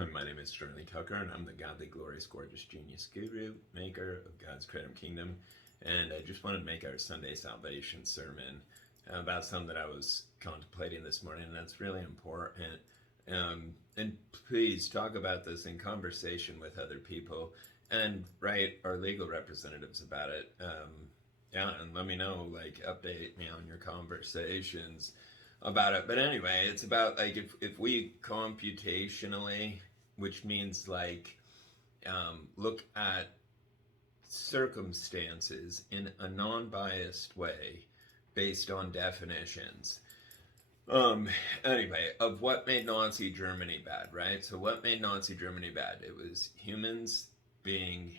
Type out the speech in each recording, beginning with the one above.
My name is Sterling Tucker, and I'm the godly, glorious, gorgeous genius guru, maker of God's Kratom Kingdom. And I just wanted to make our Sunday salvation sermon about something that I was contemplating this morning, and that's really important. And please talk about this in conversation with other people, and write our legal representatives about it. And let me know, update me on your conversations about it. But anyway, it's about if we computationally, which means look at circumstances in a non-biased way based on definitions. Anyway, of what made Nazi Germany bad, right? So what made Nazi Germany bad? It was humans being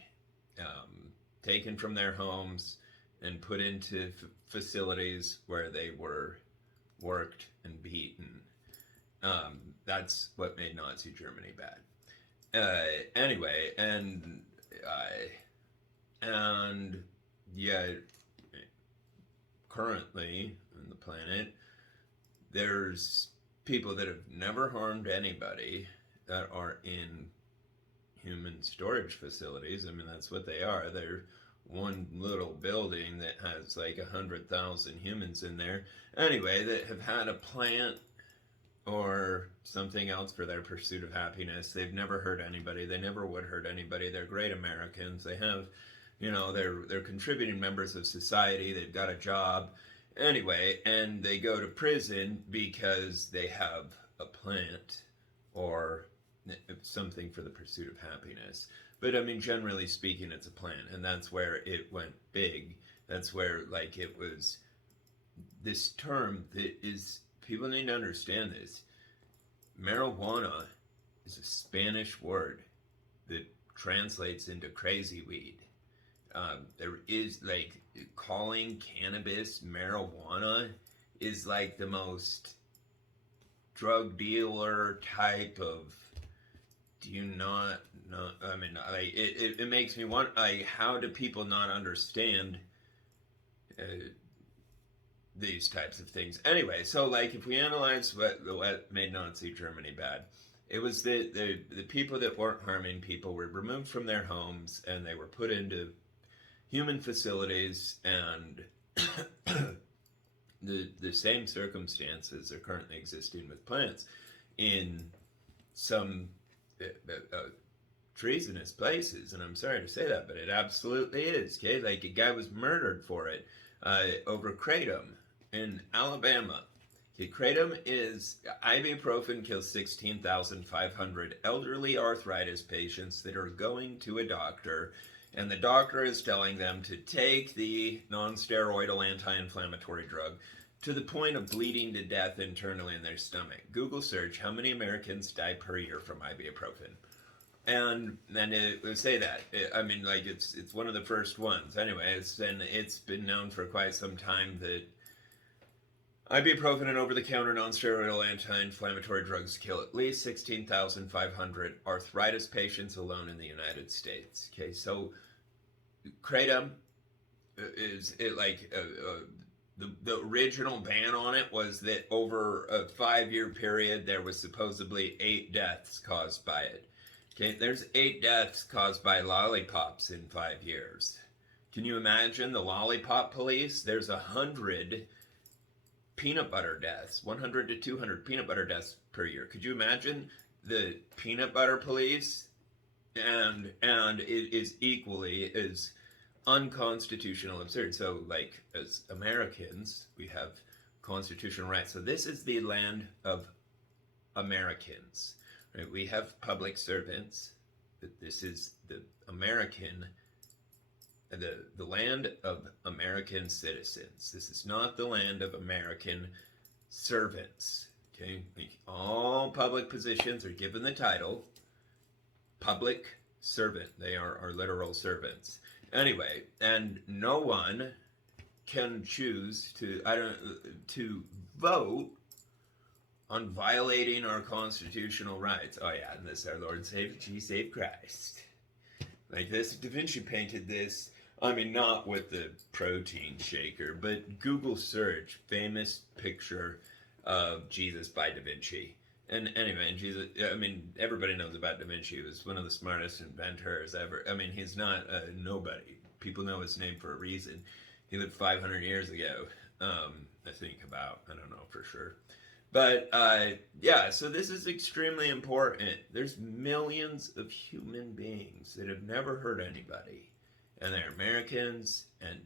taken from their homes and put into facilities where they were worked and beaten. That's what made Nazi Germany bad. Anyway, and yeah, currently on the planet, there's people that have never harmed anybody that are in human storage facilities. I mean, that's what they are. They're one little building that has 100,000 humans in there. Anyway, that have had a plant or something else for their pursuit of happiness. They've never hurt anybody. They never would hurt anybody. They're great Americans. They have, they're contributing members of society. They've got a job. Anyway, and they go to prison because they have a plant or something for the pursuit of happiness. But I mean, generally speaking, it's a plant, and that's where it went big. That's where it was this term that is, people need to understand this. Marijuana is a Spanish word that translates into crazy weed. There is calling cannabis marijuana is the most drug dealer type of, do you not know? I mean, it makes me want, how do people not understand these types of things? Anyway, so if we analyze what made Nazi Germany bad, it was the people that weren't harming people were removed from their homes and they were put into human facilities, and the same circumstances are currently existing with plants in some treasonous places. And I'm sorry to say that, but it absolutely is. Okay, a guy was murdered for it over Kratom in Alabama. Okay, Kratom is ibuprofen kills 16,500 elderly arthritis patients that are going to a doctor, and the doctor is telling them to take the non-steroidal anti-inflammatory drug to the point of bleeding to death internally in their stomach. Google search how many Americans die per year from ibuprofen. And then it would say that. It's one of the first ones. Anyway, it's been known for quite some time that ibuprofen and over-the-counter non-steroidal anti-inflammatory drugs kill at least 16,500 arthritis patients alone in the United States. Okay, so Kratom is it the original ban on it was that over a 5-year period there was supposedly 8 deaths caused by it. Okay, there's 8 deaths caused by lollipops in 5 years. Can you imagine the lollipop police? There's 100 peanut butter deaths, 100 to 200 peanut butter deaths per year. Could you imagine the peanut butter police? And it is equally as unconstitutional, absurd. So as Americans, we have constitutional rights. So this is the land of Americans. Right? We have public servants, but this is the American, the land of American citizens. This is not the land of American servants. Okay, all public positions are given the title public servant. They are our literal servants. Anyway, and no one can choose to vote on violating our constitutional rights. Oh yeah, and this our Lord and Savior, Jesus save Christ. This, Da Vinci painted this. I mean, not with the protein shaker, but Google search famous picture of Jesus by Da Vinci. And anyway, Jesus, I mean, everybody knows about Da Vinci. He was one of the smartest inventors ever. I mean, he's not a nobody. People know his name for a reason. He lived 500 years ago, I think about. I don't know for sure. But yeah, so this is extremely important. There's millions of human beings that have never hurt anybody. And they're Americans, and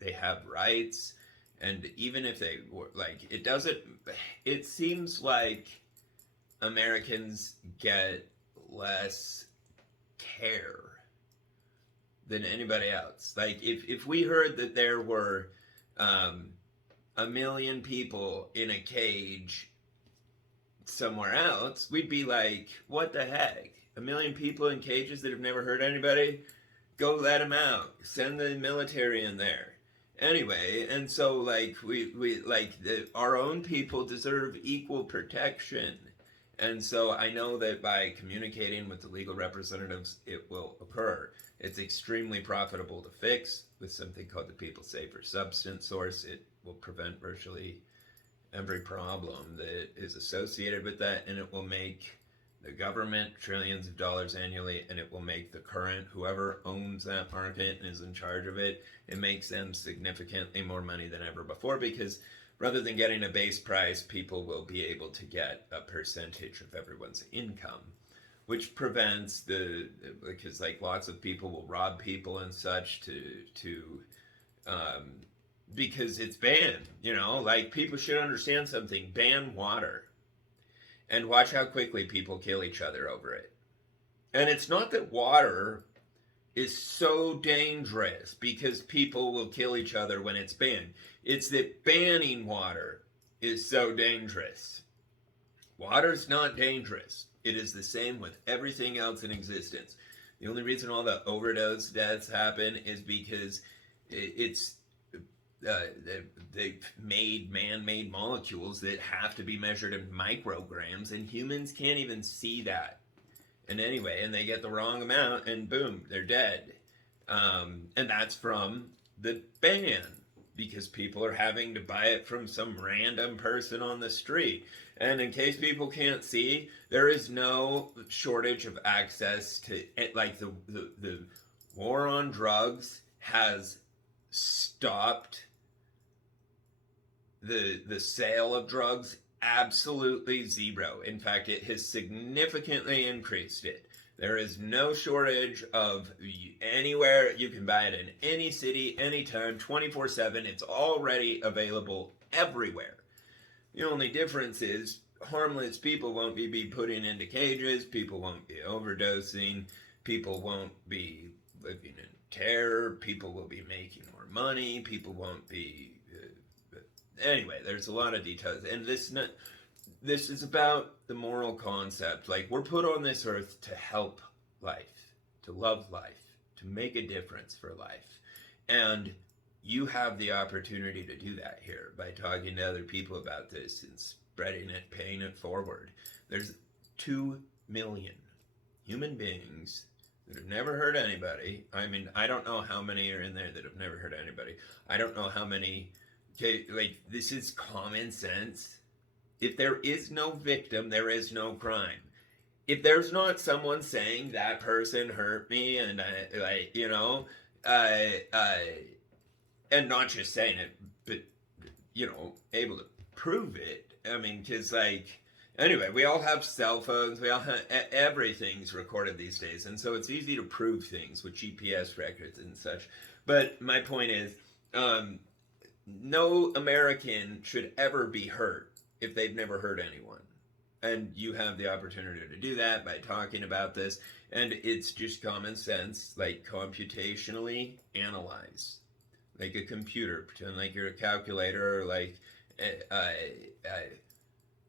they have rights. And even if they were, like, it seems like Americans get less care than anybody else. Like, if we heard that there were 1,000,000 people in a cage somewhere else, we'd be like, what the heck? 1,000,000 people in cages that have never hurt anybody? Go let them out. Send the military in there. Anyway, and so like our own people deserve equal protection. And so I know that by communicating with the legal representatives, it will occur. It's extremely profitable to fix with something called the People Safer Substance Source. It will prevent virtually every problem that is associated with that, and it will make the government trillions of dollars annually, and it will make the current, whoever owns that market and is in charge of it, it makes them significantly more money than ever before, because rather than getting a base price, people will be able to get a percentage of everyone's income, which prevents because like lots of people will rob people and such because it's banned, like people should understand something. Ban water and watch how quickly people kill each other over it. And it's not that water is so dangerous because people will kill each other when it's banned. It's that banning water is so dangerous. Water's not dangerous. It is the same with everything else in existence. The only reason all the overdose deaths happen is because they've made man-made molecules that have to be measured in micrograms, and humans can't even see that. And anyway, and they get the wrong amount, and boom, they're dead. And that's from the ban, because people are having to buy it from some random person on the street. And in case people can't see, there is no shortage of access to it. Like the war on drugs has stopped the sale of drugs absolutely zero. In fact, it has significantly increased it. There is no shortage of anywhere. You can buy it in any city, anytime, 24/7. It's already available everywhere. The only difference is harmless people won't be putting into cages. People won't be overdosing. People won't be living in terror. People will be making more money. People won't be... Anyway, there's a lot of details. And this is about the moral concept. Like, we're put on this earth to help life, to love life, to make a difference for life. And you have the opportunity to do that here by talking to other people about this and spreading it, paying it forward. There's 2 million human beings that have never hurt anybody. I mean, I don't know how many are in there that have never hurt anybody. I don't know how many... Okay, like, this is common sense. If there is no victim, there is no crime. If there's not someone saying that person hurt me, and and not just saying it, but able to prove it. I mean, because anyway, we all have cell phones. We all have everything's recorded these days, and so it's easy to prove things with GPS records and such. But my point is, no American should ever be hurt if they've never hurt anyone. And you have the opportunity to do that by talking about this. And it's just common sense, like computationally analyze. Like a computer, pretend like you're a calculator, or like,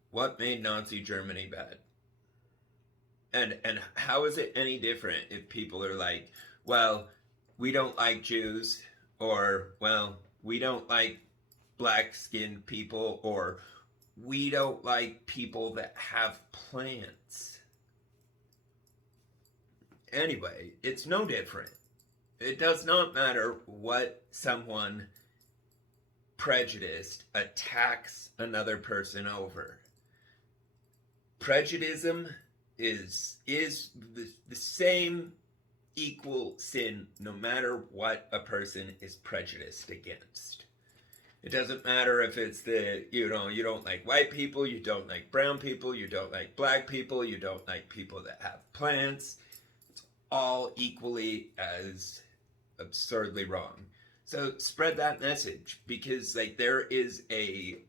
what made Nazi Germany bad? And how is it any different if people are like, well, we don't like Jews, or, well, we don't like black-skinned people, or we don't like people that have plants. Anyway, it's no different. It does not matter what someone prejudiced attacks another person over. prejudice is the same equal sin no matter what a person is prejudiced against. It doesn't matter if it's you don't like white people, you don't like brown people, you don't like black people, you don't like people that have plants. It's all equally as absurdly wrong. So spread that message, because like there is a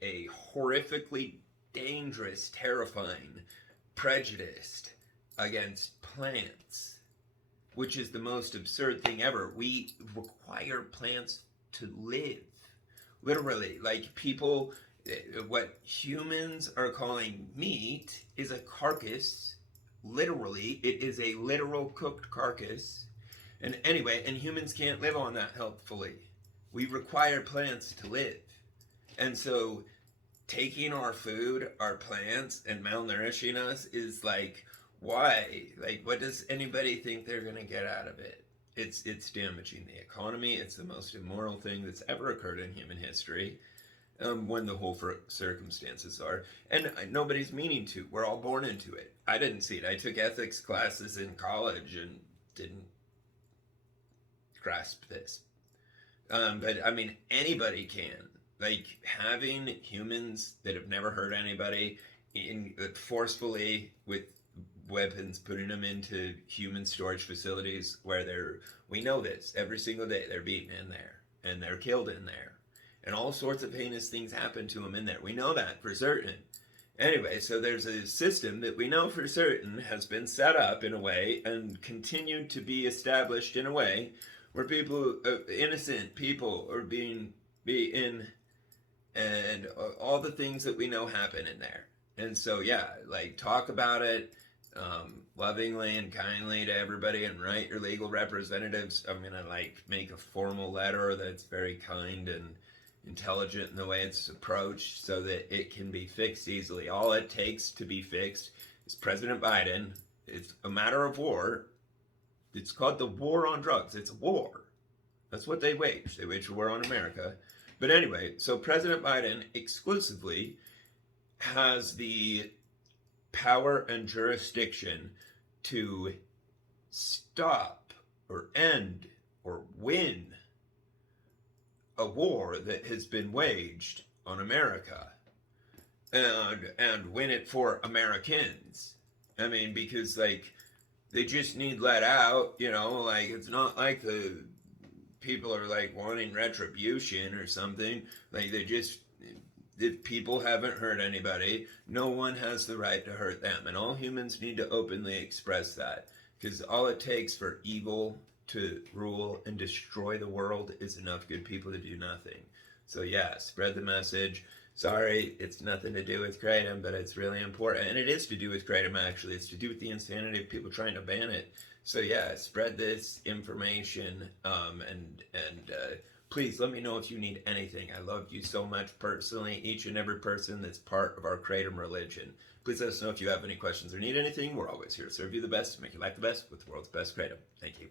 horrifically dangerous, terrifying prejudice against plants, which is the most absurd thing ever. We require plants to live. Literally, like people, what humans are calling meat is a carcass. Literally, it is a literal cooked carcass. And anyway, and humans can't live on that healthfully. We require plants to live. And so taking our food, our plants, and malnourishing us is like, why? Like, what does anybody think they're going to get out of it? It's damaging the economy. It's the most immoral thing that's ever occurred in human history, when the whole circumstances are. And nobody's meaning to. We're all born into it. I didn't see it. I took ethics classes in college and didn't grasp this. But I mean, anybody can. Like, having humans that have never hurt anybody forcefully with weapons, putting them into human storage facilities where we know this, every single day they're beaten in there and they're killed in there, and all sorts of heinous things happen to them in there. We know that for certain. Anyway, so there's a system that we know for certain has been set up in a way and continued to be established in a way where people, innocent people, are being beaten, and all the things that we know happen in there. And so, yeah, like, talk about it lovingly and kindly to everybody, and write your legal representatives. I'm gonna make a formal letter that's very kind and intelligent in the way it's approached, so that it can be fixed easily. All it takes to be fixed is President Biden. It's a matter of war. It's called the war on drugs. It's a war. That's what they wage. They wage a war on America. But anyway, so President Biden exclusively has the power and jurisdiction to stop or end or win a war that has been waged on America, and win it for Americans. I mean, because like, they just need let out, like, it's not like the people are like wanting retribution or something. Like, if people haven't hurt anybody, no one has the right to hurt them. And all humans need to openly express that, because all it takes for evil to rule and destroy the world is enough good people to do nothing. So yeah, spread the message. Sorry, it's nothing to do with Kratom, but it's really important. And it is to do with Kratom, actually. It's to do with the insanity of people trying to ban it. So yeah, spread this information, and please let me know if you need anything. I love you so much personally, each and every person that's part of our Kratom religion. Please let us know if you have any questions or need anything. We're always here to serve you the best, to make your life the best with the world's best Kratom. Thank you.